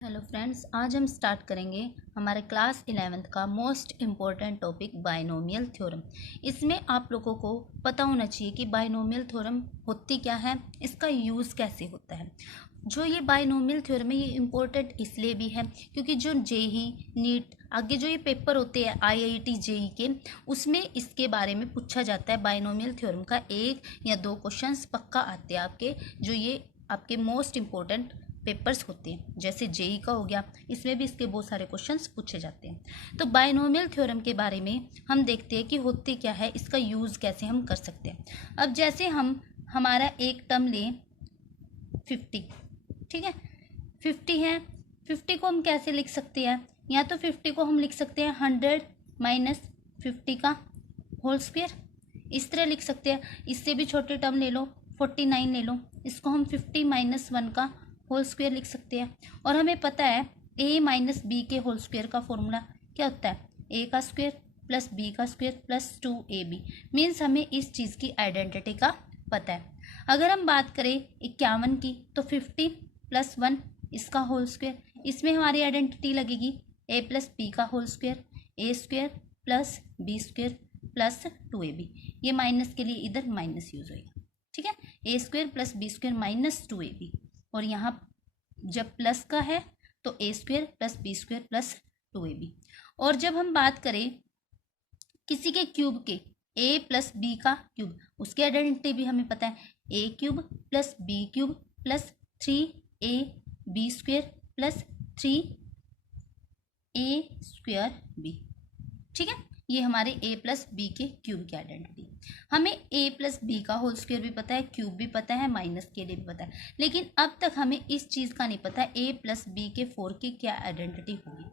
Hello friends, आज हम start करेंगे हमारे क्लास 11th का most important topic binomial theorem. इसमें आप लोगों को पता होना चाहिए कि बाइनोमियल थ्योरम होती क्या है, इसका यूज़ कैसे होता है। जो ये बाइनोमियल थ्योरम है ये इम्पोर्टेंट इसलिए भी है क्योंकि जो जेई नीट आगे जो ये पेपर होते हैं आईआईटी जेई के, उसमें इसके बारे में पूछा जाता है। बाइनोमियल थ्योरम का 1 या 2 क्वेश्चंस पक्का आते हैं आपके, जो ये आपके मोस्ट इम्पोर्टेंट पेपर्स होते हैं। जैसे जेई का हो गया, इसमें भी इसके बहुत सारे क्वेश्चंस पूछे जाते हैं। तो बाइनोमियल थ्योरम के बारे में हम देखते हैं कि होते क्या है, इसका यूज़ कैसे हम कर सकते हैं। अब जैसे हम हमारा एक टर्म लें 50, ठीक है, 50 है। 50 को हम कैसे लिख सकते हैं, या तो 50 को हम लिख सकते हैं 100 माइनस 50 का होल स्क्वायर, इस तरह लिख सकते हैं। इससे भी छोटे टर्म ले लो, 49 ले लो, इसको हम 50 माइनस 1 का होल स्क्वायर लिख सकते हैं। और हमें पता है a माइनस बी के होल स्क्वायर का फॉर्मूला क्या होता है, a का स्क्वायर प्लस b का स्क्वायर प्लस 2ab। मीन्स हमें इस चीज़ की आइडेंटिटी का पता है। अगर हम बात करें 51 की, तो 50 प्लस 1 इसका होल स्क्वायर, इसमें हमारी आइडेंटिटी लगेगी a प्लस बी का whole square, a square plus B square plus 2ab। ये माइनस के लिए इधर माइनस यूज होगा, ठीक है। a square plus B square minus 2ab, और यहाँ जब प्लस का है तो a square plus B square plus 2ab। और जब हम बात करें किसी के क्यूब के, a प्लस बी का क्यूब, उसकी आइडेंटिटी भी हमें पता है, a cube plus B cube plus 3ab square plus 3a square B, ठीक है। ये हमारे a प्लस बी के क्यूब की आइडेंटिटी। हमें a प्लस बी का होल स्क्वायर भी पता है, क्यूब भी पता है, माइनस के लिए भी पता है, लेकिन अब तक हमें इस चीज़ का नहीं पता a प्लस बी के 4 की क्या आइडेंटिटी होगी।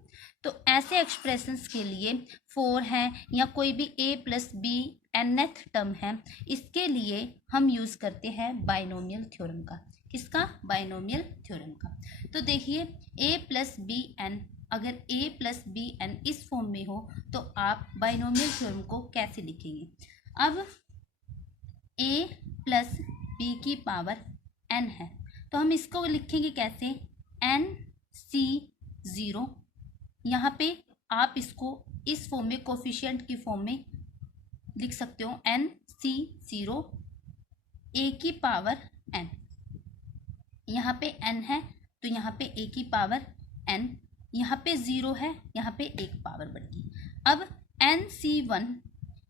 तो ऐसे एक्सप्रेशंस के लिए 4 है या कोई भी a plus B nth term है, इसके लिए हम यूज़ करते हैं बाइनोमियल थ्योरम का। किसका? बाइनोमियल थ्योरम का। तो देखिए a प्लस बी एन, अगर a प्लस बी एन इस फॉर्म में हो तो आप बाइनोमियल थ्योरम को कैसे लिखेंगे। अब a प्लस बी की पावर n है, तो हम इसको लिखेंगे कैसे, n c 0। यहाँ पे आप इसको इस फॉर्म में कोफिशिएंट की फॉर्म में लिख सकते हो, n c 0 a की पावर n। यहाँ पे n है तो यहाँ पे a की पावर n, यहाँ पे 0 है, यहाँ पे एक पावर बढ़ गई। अब nc1,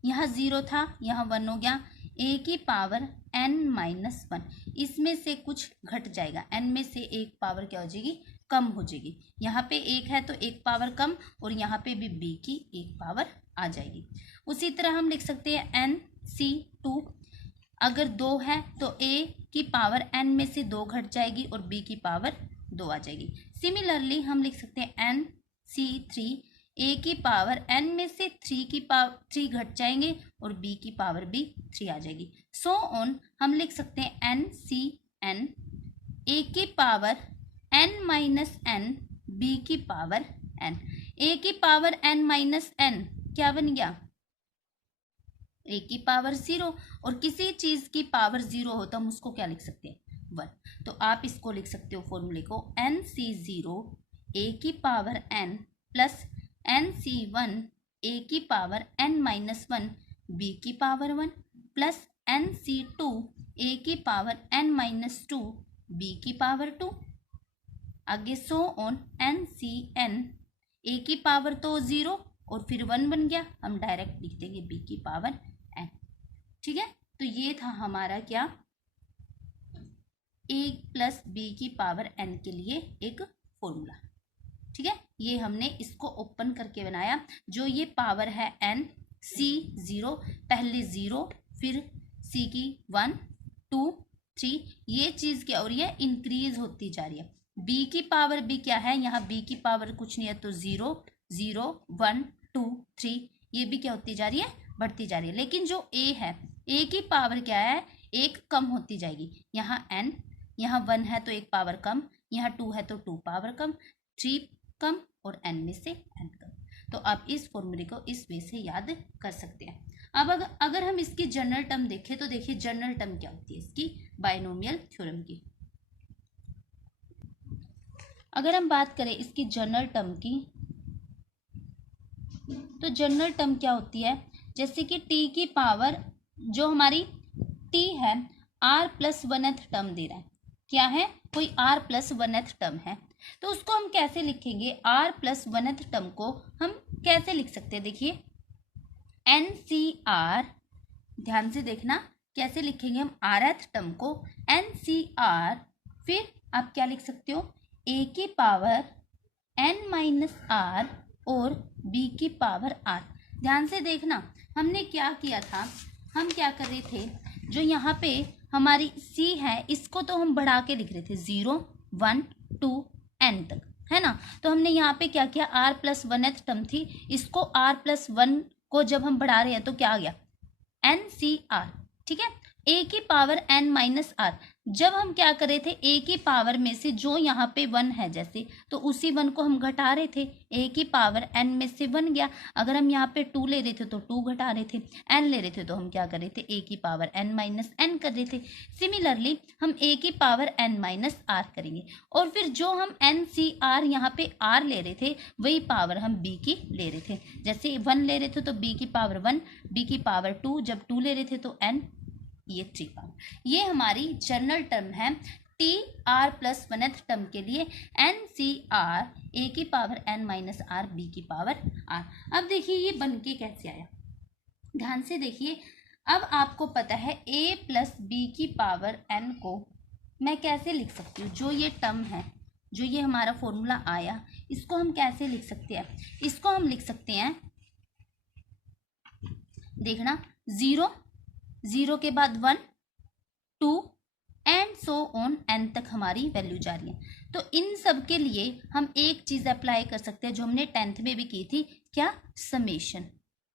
यहाँ 0 था, यहाँ 1 हो गया, a की पावर n माइनस 1, इसमें से कुछ घट जाएगा, n में से एक पावर क्या हो जाएगी, कम हो जाएगी। यहाँ पे 1 है तो एक पावर कम, और यहाँ पे भी b की एक पावर आ जाएगी। उसी तरह हम लिख सकते हैं nc2, अगर 2 है तो a की पावर n में से 2 घट जाएगी और b की पावर 2 आ जाएगी। सिमिलरली हम लिख सकते हैं nc3, a की पावर n में से 3 की पावर 3 घट जाएंगे और b की पावर भी 3 आ जाएगी। सो ऑन हम लिख सकते हैं ncn, a की power n minus n, b की पावर n। a की पावर n माइनस n क्या बन गया, a की पावर 0, और किसी चीज की पावर 0 हो तो हम उसको क्या लिख सकते हैं, 1। तो आप इसको लिख सकते हो फॉर्मूले को, nc0 a की power n plus nc1 a की पावर n माइनस 1 b की पावर 1 प्लस nc2 a की पावर n माइनस 2 b की पावर 2। आगे सो ऑन ncn, a की पावर तो 0 और फिर 1 बन गया, हम डायरेक्ट लिख देंगे b की पावर n, ठीक है। तो ये था हमारा क्या, a प्लस बी की पावर n के लिए एक फॉर्मूला, ठीक है। ये हमने इसको ओपन करके बनाया। जो ये पावर है n c 0, पहले 0 फिर c की 1 2 3, ये चीज़ क्या हो रही है, इंक्रीज होती जा रही है। b की पावर भी क्या है, यहाँ b की पावर कुछ नहीं है तो 0 0 1 2 3, ये भी क्या होती जा रही है, बढ़ती जा रही है। लेकिन जो a है, a की पावर क्या है, एक कम होती जाएगी। यहाँ n, यहाँ 1 है तो एक पावर कम, यहाँ 2 है तो 2 पावर कम, 3 कम और n में से n कम। तो आप इस फॉर्मूले को इस वे से याद कर सकते हैं। अब अगर हम इसकी जनरल टर्म देखें तो देखिए जनरल टर्म क्या होती है इसकी, बाइनोमियल थ्योरम की। अगर हम बात करें इसकी जनरल टर्म की, तो जनरल टर्म क्या होती है, जैसे कि टी की पावर जो हमारी टी है आर प्लस 1th टर्म दे रहा है, क्या है, कोई आर प्लस 1th टर्म है, तो उसको हम कैसे लिखेंगे, आर प्लस 1th टर्म को हम कैसे लिख सकते हैं, देखिए एन सी आर, ध्यान से देखना कैसे लिखेंगे हम rth टर्म को, एन सी आर, फिर आप क्या लिख सकते हो, a की पावर n माइनस आर और b की पावर r। ध्यान से देखना हमने क्या किया था, हम क्या कर रहे थे, जो यहाँ पे हमारी c है इसको तो हम बढ़ा के लिख रहे थे 0 1 2 n तक, है ना। तो हमने यहाँ पे क्या किया, r प्लस 1th टर्म थी, इसको r प्लस 1 को जब हम बढ़ा रहे हैं तो क्या आ गया, एन सी आर, ठीक है, a की पावर n माइनस आर। जब हम क्या कर रहे थे, a की पावर में से जो यहाँ पे 1 है जैसे, तो उसी 1 को हम घटा रहे थे, a की पावर n में से 1 गया, अगर हम यहाँ पे 2 ले रहे थे तो 2 घटा रहे थे, n ले रहे थे तो हम क्या कर रहे थे, a की पावर n माइनस n कर रहे थे। सिमिलरली हम a की पावर n माइनस आर करेंगे, और फिर जो हम एन सी आर यहाँ पे r ले रहे थे वही पावर हम b की ले रहे थे, जैसे 1 ले रहे थे तो b की पावर 1, b की पावर 2, जब 2 ले रहे थे तो n, ये 3 पावर। ये हमारी जनरल टर्म है T R plus 1th term के लिए एन सी आर, ए की power n minus R, B की पावर r। अब देखिए ये बन के कैसे आया, ध्यान से देखिए, अब आपको पता है a प्लस बी की पावर n को मैं कैसे लिख सकती हूँ, जो ये टर्म है, जो ये हमारा फॉर्मूला आया, इसको हम कैसे लिख सकते हैं, इसको हम लिख सकते हैं, देखना 0 0 के बाद 1 2 एंड सो ऑन n तक हमारी वैल्यू जा रही है। तो इन सब के लिए हम एक चीज़ अप्लाई कर सकते हैं जो हमने 10th में भी की थी, क्या, समेशन।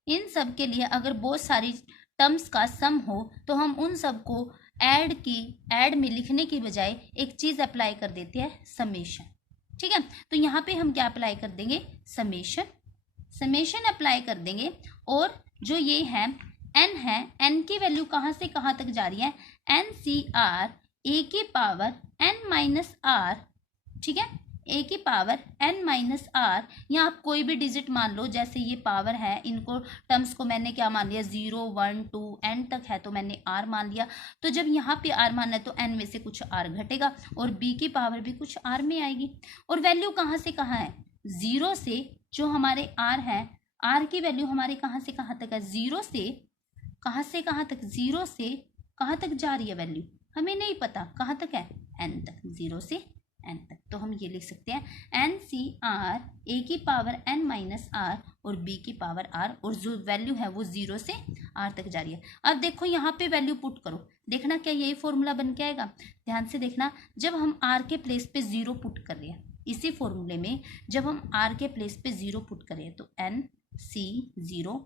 इन सब के लिए अगर बहुत सारी टर्म्स का सम हो तो हम उन सब को ऐड में लिखने की बजाय एक चीज़ अप्लाई कर देते हैं, समेशन, ठीक है। तो यहाँ पे हम क्या अप्लाई कर देंगे, समेशन अप्लाई कर देंगे, और जो ये है n है, n की वैल्यू कहाँ से कहाँ तक जा रही है, एन सी आर ए की पावर n माइनस आर, ठीक है, a की पावर n माइनस आर, यहाँ आप कोई भी डिजिट मान लो, जैसे ये पावर है, इनको टर्म्स को मैंने क्या मान लिया, 0 1 2 n तक है तो मैंने r मान लिया, तो जब यहाँ पे r मानना है तो n में से कुछ r घटेगा और b की पावर भी कुछ r में आएगी, और वैल्यू कहाँ से कहाँ है, 0 से जो हमारे r है, r की वैल्यू हमारे कहाँ से कहाँ तक है, 0 से कहाँ से कहाँ तक, 0 से कहाँ तक जा रही है वैल्यू, हमें नहीं पता, कहाँ तक है, n तक, 0 से n तक। तो हम ये लिख सकते हैं एन सी आर, ए की पावर n माइनस आर और b की पावर r, और जो वैल्यू है वो 0 से r तक जा रही है। अब देखो यहाँ पे वैल्यू पुट करो, देखना क्या यही फॉर्मूला बन के आएगा, ध्यान से देखना, जब हम r के प्लेस पे 0 पुट कर रहे हैं, इसी फॉर्मूले में जब हम r के प्लेस पे 0 पुट करें तो एन सी 0,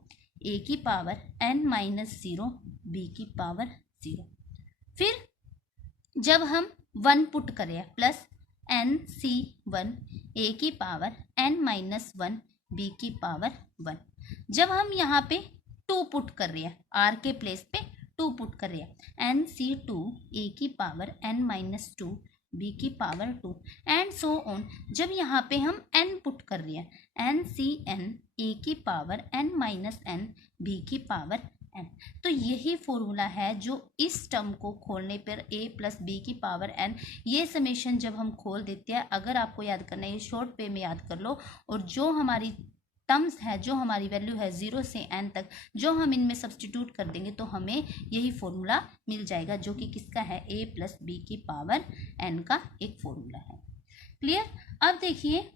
a की पावर n माइनस 0, b की पावर 0, फिर जब हम 1 पुट करें प्लस एन सी 1, a की पावर n माइनस 1, b की पावर 1, जब हम यहाँ पे 2 पुट कर रहे हैं, r के प्लेस पे 2 पुट कर रहे हैं, एन सी 2, a की पावर n माइनस 2, b की पावर 2 एंड सो ऑन। जब यहाँ पे हम n पुट कर रहे हैं, एन सी n, a की power n minus n, b की पावर n, तो यही फॉर्मूला है जो इस टर्म को खोलने पर a प्लस बी की पावर n, ये समेशन जब हम खोल देते हैं, अगर आपको याद करना है ये शॉर्ट पे में याद कर लो, और जो हमारी टर्म्स है, जो हमारी वैल्यू है 0 से n तक, जो हम इनमें सब्सटीट्यूट कर देंगे तो हमें यही फॉर्मूला मिल जाएगा, जो कि किसका है, a प्लस बी की पावर n का एक फॉर्मूला है। क्लियर। अब देखिए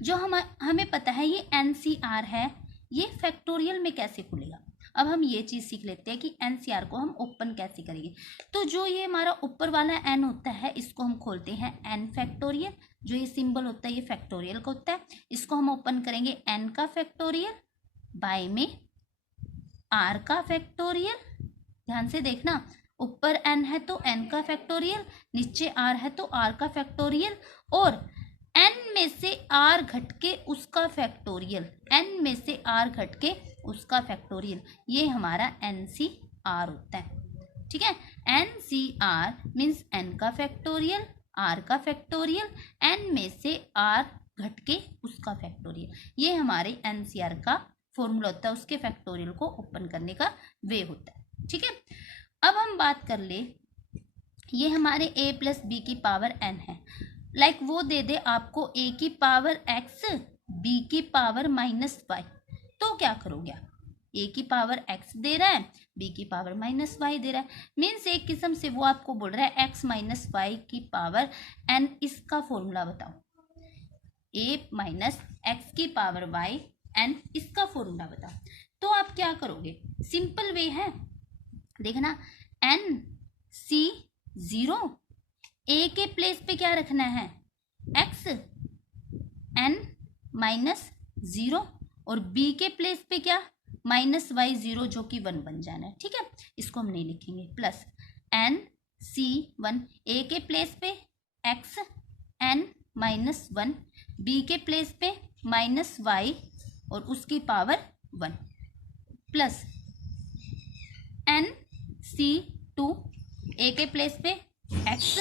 जो हमें पता है ये NCR है, ये फैक्टोरियल में कैसे खुलेगा। अब हम ये चीज़ सीख लेते हैं कि NCR को हम ओपन कैसे करेंगे। तो जो ये हमारा ऊपर वाला n होता है इसको हम खोलते हैं n फैक्टोरियल, जो ये सिंबल होता है ये फैक्टोरियल का होता है, इसको हम ओपन करेंगे n का फैक्टोरियल बाय में r का फैक्टोरियल। ध्यान से देखना, ऊपर n है तो n का फैक्टोरियल, नीचे r है तो r का फैक्टोरियल, और n में से r घट के उसका फैक्टोरियल, n में से r घट के उसका फैक्टोरियल, ये हमारा NCR होता है। ठीक है, NCR मीन्स n का फैक्टोरियल, आर का फैक्टोरियल, एन में से आर घट के उसका फैक्टोरियल। ये हमारे एनसीआर का फॉर्मूला होता है, उसके फैक्टोरियल को ओपन करने का वे होता है। ठीक है, अब हम बात कर ले, ये हमारे a प्लस बी की पावर n है। लाइक वो दे दे आपको a की पावर x, b की पावर माइनस वाई, तो क्या करोगे आप? a की पावर x दे रहा है, b की पावर माइनस वाई दे रहा है, मीन्स एक किस्म से वो आपको बोल रहा है x माइनस वाई की पावर n, इसका फॉर्मूला बताओ। a माइनस एक्स की पावर y n, इसका फॉर्मूला बताओ। तो आप क्या करोगे? सिंपल वे है, देखना, n c 0, a के प्लेस पे क्या रखना है? x, n माइनस 0, और b के प्लेस पे क्या? माइनस वाई 0, जो कि 1 बन जाना है। ठीक है, इसको हम नहीं लिखेंगे, प्लस n c 1, a के प्लेस पे x n माइनस 1, b के प्लेस पे माइनस वाई और उसकी power 1, plus n c 2, a के प्लेस पे x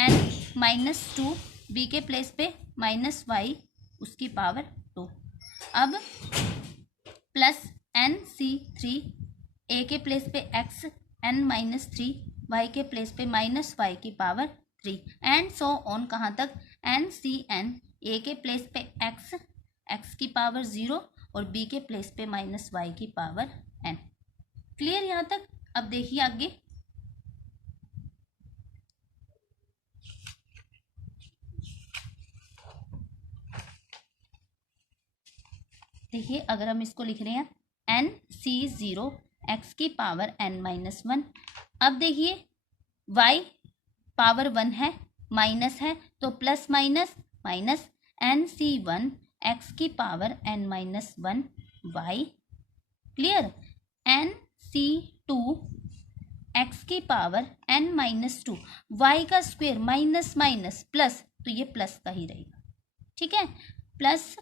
n माइनस 2, b के प्लेस पे माइनस वाई उसकी पावर 2, अब प्लस n c 3, a के प्लेस पे x n माइनस 3, y के प्लेस पे माइनस वाई की पावर 3, एंड सो ऑन। कहाँ तक? n c n, a के प्लेस पे x, x की पावर 0, और b के प्लेस पे माइनस वाई की पावर n। क्लियर यहाँ तक? अब देखिए आगे, देखिए अगर हम इसको लिख रहे हैं n c 0, x की पावर n माइनस 1, अब देखिए y पावर 1 है, माइनस है, तो plus minus minus n c 1, x की power n minus 1 y, clear, n c 2, x की पावर n माइनस 2, y का स्क्वायर माइनस माइनस प्लस, तो ये प्लस का ही रहेगा। ठीक है, प्लस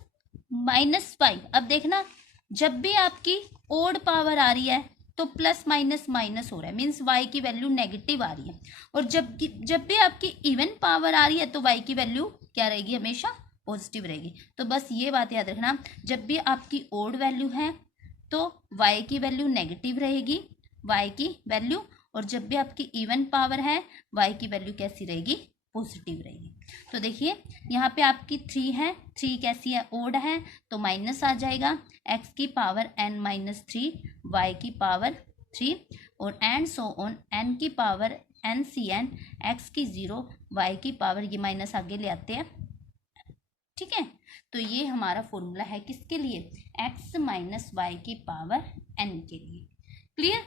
माइनस 5। अब देखना, जब भी आपकी ओड पावर आ रही है तो प्लस माइनस माइनस हो रहा है, मीन्स y की वैल्यू नेगेटिव आ रही है, और जब भी आपकी इवन पावर आ रही है तो y की वैल्यू क्या रहेगी? हमेशा पॉजिटिव रहेगी। तो बस ये बात याद रखना, जब भी आपकी ओड वैल्यू है तो y की वैल्यू नेगेटिव रहेगी, y की वैल्यू, और जब भी आपकी इवन पावर है y की वैल्यू कैसी रहेगी? पॉजिटिव रहेगी। तो देखिए यहाँ पे आपकी 3 है, 3 कैसी है? ओड है, तो माइनस आ जाएगा, x की पावर n माइनस 3, y की पावर 3, और एंड सो ऑन, n की power n c n, x की 0, y की पावर, ये माइनस आगे ले आते हैं। ठीक है, तो ये हमारा फॉर्मूला है किसके लिए? x माइनस वाई की पावर n के लिए। क्लियर?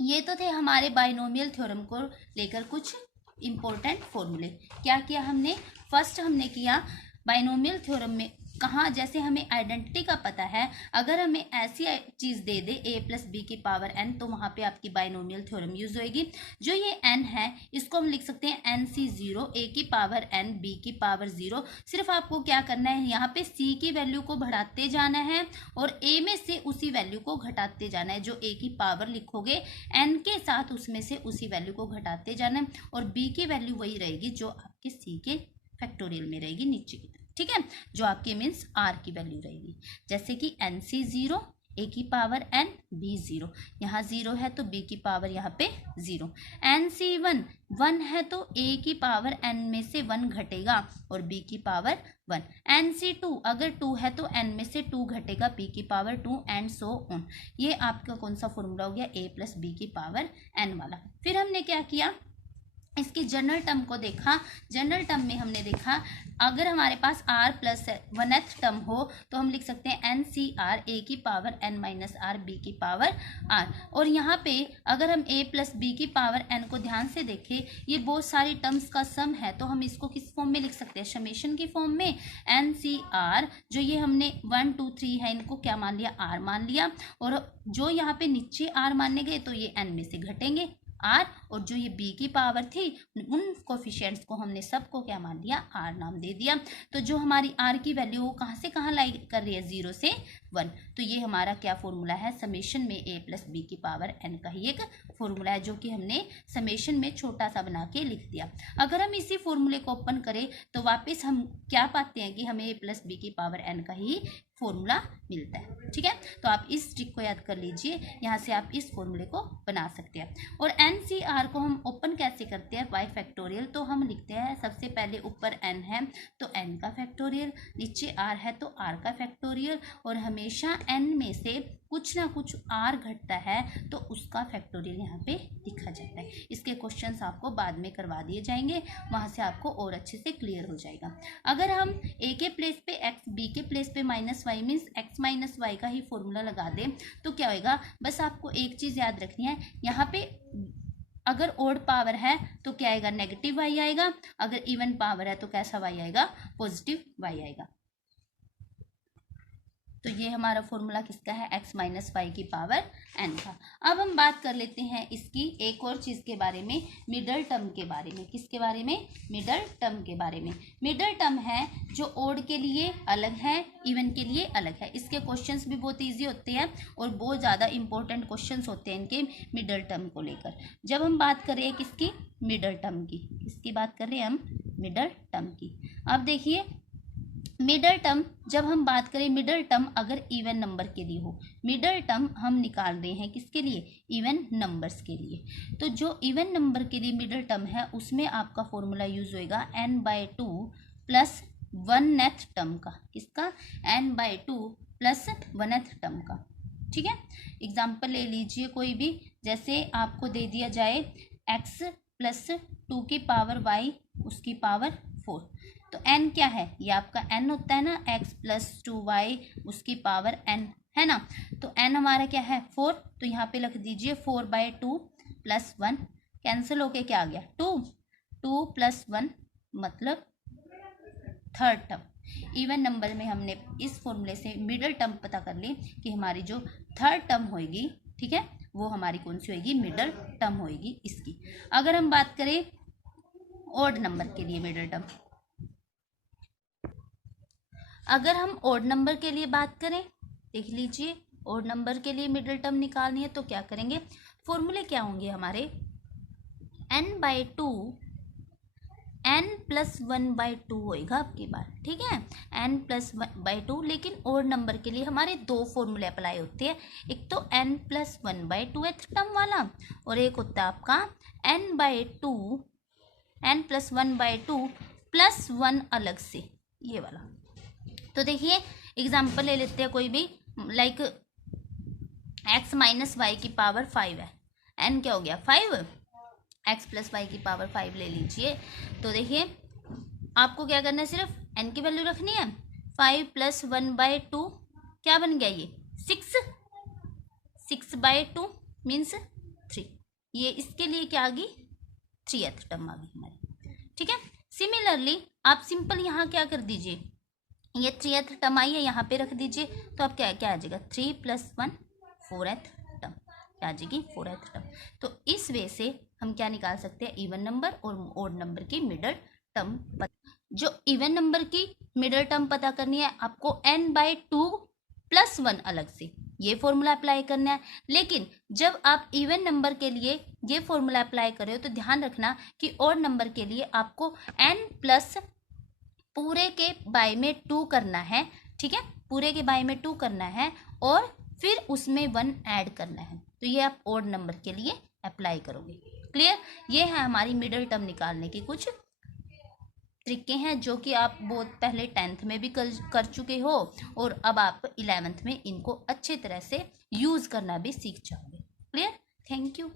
ये तो थे हमारे बाइनोमियल थ्योरम को लेकर कुछ इम्पोर्टेंट फॉर्मूले। क्या किया हमने? फर्स्ट हमने किया बाइनोमियल थ्योरम में, कहाँ, जैसे हमें आइडेंटिटी का पता है, अगर हमें ऐसी चीज़ दे दे a प्लस बी की पावर n, तो वहाँ पे आपकी बाइनोमियल थ्योरम यूज होएगी। जो ये n है इसको हम लिख सकते हैं n c 0, a की पावर n, b की पावर 0। सिर्फ आपको क्या करना है, यहाँ पे c की वैल्यू को बढ़ाते जाना है और a में से उसी वैल्यू को घटाते जाना है। जो a की पावर लिखोगे n के साथ उसमें से उसी वैल्यू को घटाते जाना है, और b की वैल्यू वही रहेगी जो आपके c के फैक्टोरियल में रहेगी नीचे की तरफ। ठीक है, जो आपके मीन्स r की वैल्यू रहेगी, जैसे कि n c 0, a की पावर n, b 0, यहाँ 0 है तो b की पावर यहाँ पे 0, n c 1, 1 है तो a की पावर n में से 1 घटेगा और b की पावर 1, n c 2, अगर 2 है तो n में से 2 घटेगा, b की पावर 2, एंड सो ऑन। ये आपका कौन सा फॉर्मूला हो गया? a प्लस बी की पावर n वाला। फिर हमने क्या किया, इसकी जनरल टर्म को देखा। जनरल टर्म में हमने देखा, अगर हमारे पास r प्लस 1th टर्म हो तो हम लिख सकते हैं n c r, a की power n minus r, b की पावर r। और यहाँ पे अगर हम a प्लस बी की पावर n को ध्यान से देखें, ये बहुत सारी टर्म्स का सम है, तो हम इसको किस फॉर्म में लिख सकते हैं? समेशन की फॉर्म में। n c r, जो ये हमने 1 2 3 है, इनको क्या मान लिया? r मान लिया, और जो यहाँ पे नीचे r मानने गए तो ये n में से घटेंगे, आर, और जो ये बी की पावर थी उन कोफिशिएंट्स को हमने सबको क्या मान लिया, आर नाम दे दिया। तो जो हमारी आर की वैल्यू वो कहाँ से कहाँ लाई कर रही है, 0 से 1। तो ये हमारा क्या फॉर्मूला है, समेशन में a प्लस बी की पावर n का ही एक फॉर्मूला है, जो कि हमने समेशन में छोटा सा बना के लिख दिया। अगर हम इसी फॉर्मूले को ओपन करें तो वापस हम क्या पाते हैं कि हमें a प्लस बी की पावर n का ही फॉर्मूला मिलता है। ठीक है, तो आप इस ट्रिक को याद कर लीजिए, यहाँ से आप इस फॉर्मूले को बना सकते हैं। और NCR को हम ओपन कैसे करते हैं, y फैक्टोरियल। तो हम लिखते हैं सबसे पहले ऊपर n है तो n का फैक्टोरियल, नीचे r है तो r का फैक्टोरियल, और हमेशा n में से कुछ ना कुछ r घटता है तो उसका फैक्टोरियल यहाँ पे लिखा जाता है। इसके क्वेश्चंस आपको बाद में करवा दिए जाएंगे, वहाँ से आपको और अच्छे से क्लियर हो जाएगा। अगर हम a के प्लेस पे x, b के प्लेस पे minus Y means x minus Y का ही फॉर्मूला लगा दें तो क्या होएगा, बस आपको एक चीज़ याद रखनी है, यहाँ पे अगर ओड पावर है तो क्या आएगा, नेगेटिव वाई आएगा, अगर इवन पावर है तो कैसा वाई आएगा, पॉजिटिव वाई आएगा। तो ये हमारा फॉर्मूला किसका है, x माइनस वाई की पावर n का। अब हम बात कर लेते हैं इसकी एक और चीज़ के बारे में, मिडल टर्म के बारे में। किसके बारे में, मिडल टर्म के बारे में। मिडल टर्म है जो ओड के लिए अलग है, इवन के लिए अलग है। इसके क्वेश्चंस भी बहुत ईजी होते हैं और बहुत ज़्यादा इंपॉर्टेंट क्वेश्चंस होते हैं इनके मिडल टर्म को लेकर। जब हम बात कर रहे हैं किसकी, मिडल टर्म की, किसकी बात कर रहे हैं हम, मिडल टर्म की। अब देखिए मिडल टर्म, जब हम बात करें मिडल टर्म अगर इवन नंबर के लिए हो, मिडल टर्म हम निकाल रहे हैं किसके लिए, इवन नंबर्स के लिए। तो जो इवन नंबर के लिए मिडल टर्म है उसमें आपका फॉर्मूला यूज होएगा n/2 प्लस 1th टर्म का। किसका, n/2 प्लस 1th टर्म का। ठीक है, एग्जाम्पल ले लीजिए कोई भी, जैसे आपको दे दिया जाए x प्लस 2 की पावर y उसकी पावर 4। तो n क्या है, ये आपका n होता है ना, x प्लस 2y उसकी पावर n है ना। तो n हमारा क्या है, 4। तो यहाँ पे लिख दीजिए 4/2 प्लस 1, कैंसिल होके क्या आ गया, 2 प्लस 1 मतलब थर्ड टर्म। इवन नंबर में हमने इस फॉर्मूले से मिडल टर्म पता कर ली कि हमारी जो थर्ड टर्म होएगी, ठीक है, वो हमारी कौन सी होएगी, मिडल टर्म होएगी इसकी। अगर हम बात करें ऑड नंबर के लिए मिडल टर्म, अगर हम ऑड नंबर के लिए बात करें, देख लीजिए ऑड नंबर के लिए मिडल टर्म निकालनी है तो क्या करेंगे, फॉर्मूले क्या होंगे हमारे, n/2 n प्लस 1/2 होएगा आपकी बार। ठीक है, n प्लस 1/2। लेकिन ऑड नंबर के लिए हमारे दो फॉर्मूले अप्लाई होते हैं, एक तो n प्लस 1/2th टर्म वाला, और एक होता है आपका n/2 n प्लस 1/2 प्लस 1 अलग से, ये वाला। तो देखिए एग्जाम्पल ले लेते हैं कोई भी, लाइक x माइनस वाई की पावर 5 है, n क्या हो गया 5, x प्लस वाई की पावर 5 ले लीजिए। तो देखिए आपको क्या करना है, सिर्फ n की वैल्यू रखनी है, 5 प्लस 1/2 क्या बन गया, ये 6/2 मीन्स 3। ये इसके लिए क्या आ गई, 3th टर्म आ गई हमारी। ठीक है, सिमिलरली आप सिंपल यहाँ क्या कर दीजिए, ये 3th टर्म आई है यहाँ पे रख दीजिए, तो अब क्या आ जाएगा, 3 + 1 4th टर्म, क्या आ जाएगी 4th टर्म। तो इस वे से हम क्या निकाल सकते हैं, इवन नंबर और ऑड नंबर की मिडल टर्म। जो इवन नंबर की मिडल टर्म पता करनी है आपको n/2 प्लस 1 अलग से, ये फॉर्मूला अप्लाई करना है। लेकिन जब आप इवन नंबर के लिए ये फॉर्मूला अप्लाई कर रहे हो तो ध्यान रखना कि ऑड नंबर के लिए आपको n प्लस पूरे के बाय में 2 करना है। ठीक है, पूरे के बाय में 2 करना है और फिर उसमें 1 ऐड करना है। तो ये आप ऑड नंबर के लिए अप्लाई करोगे। क्लियर, ये है हमारी मिडल टर्म निकालने की कुछ तरीके हैं जो कि आप बहुत पहले 10th में भी कर चुके हो और अब आप 11th में इनको अच्छे तरह से यूज़ करना भी सीख जाओगे। Clear, thank you.